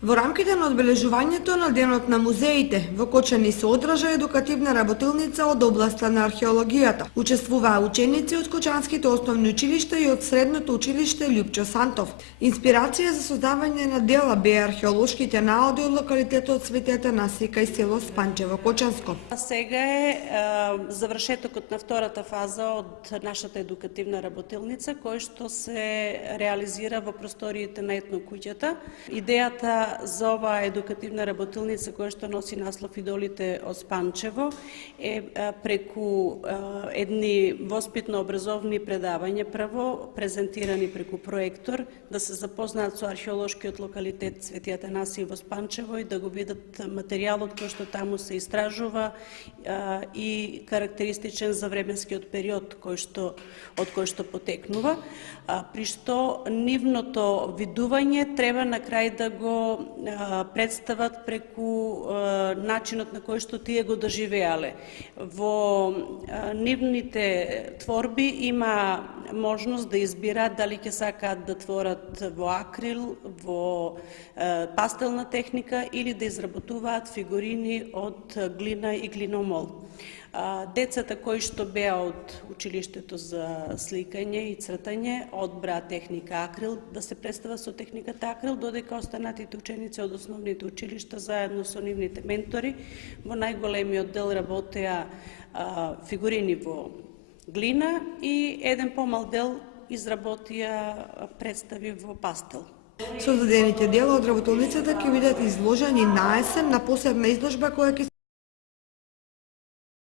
Во рамките на одбележувањето на Денот на музеите, во Кочани се одржа едукативна работилница од областа на археологијата. Учествуваа ученици од Кочанските основни училишта и од Средното училиште Љупчо Сантов. Инспирација за создавање на дела беа археолошките наоди од локалитетот Светијата Насика и село Спанчево Кочанско. Сега е завршетокот на втората фаза од нашата едукативна работилница, кој што се реализира во просториите на етнокуќата. Идејата за оваа едукативна работилница која што носи наслов Идолите од Спанчево е преку едни воспитно-образовни предавања прво презентирани преку проектор да се запознаат со археолошкиот локалитет Светијата Насија во Спанчево и да го видат материјалот кој што таму се истражува и карактеристичен за временскиот период од кој што потекнува, при што нивното видување треба на крај да го представат преку начинот на кој што тие го доживеале. Во нивните творби има можност да избираат дали ќе сакаат да творат во акрил, во пастелна техника или да изработуваат фигурини од глина и глиномол. Децата кои што беа од училиштето за сликање и цртање одбраа техника акрил да се представа со техниката акрил, додека останатите ученици од основните училишта заедно со нивните ментори во најголемиот дел работеа фигурини во глина и еден помал дел изработија представи во пастел. Создадените дела од работилницата ќе бидат изложени на есен на посебна изложба која ќе